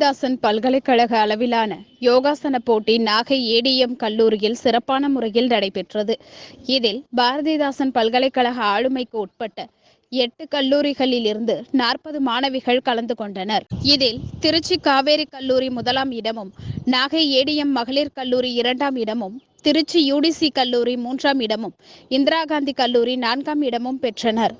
பாரதிதாசன் பல்கலைக்கழக அளவிலான யோகாசன போட்டி நாகை ஏடிஎம் கல்லூரியில் சிறப்பான முறையில் நடைபெற்றது. இதில் பாரதிதாசன் பல்கலைக்கழக ஆளுமைக்கு உட்பட்ட 8 கல்லூரிகளில் இருந்து 40 மாணவிகள் கலந்து கொண்டனர். இதில் திருச்சி காவேரி கல்லூரி 1ஆம் இடமும், நாகை ஏடிஎம் மகளிர் கல்லூரி 2ஆம் இடமும், திருச்சி யுடிசி கல்லூரி 3ஆம் இடமும், இந்திரா காந்தி கல்லூரி 4ஆம் இடமும் பெற்றனர்.